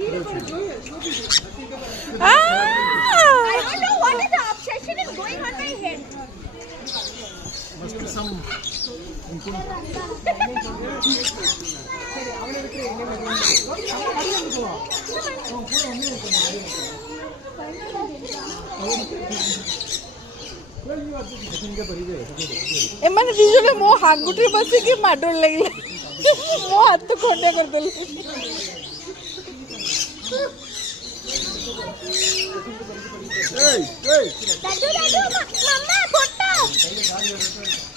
don't know what is the obsession is going on my head. Must be some. ଏମାନେ ଦି ଜଣ ମୋ ହାଙ୍ଗୁଟିରେ ବସିକି ମାଡୋଳ ଲାଗିଲେ ମୋ ହାତ ଖଣ୍ଡିଆ କରିଦେଲେ। Dadu, Mama, photo.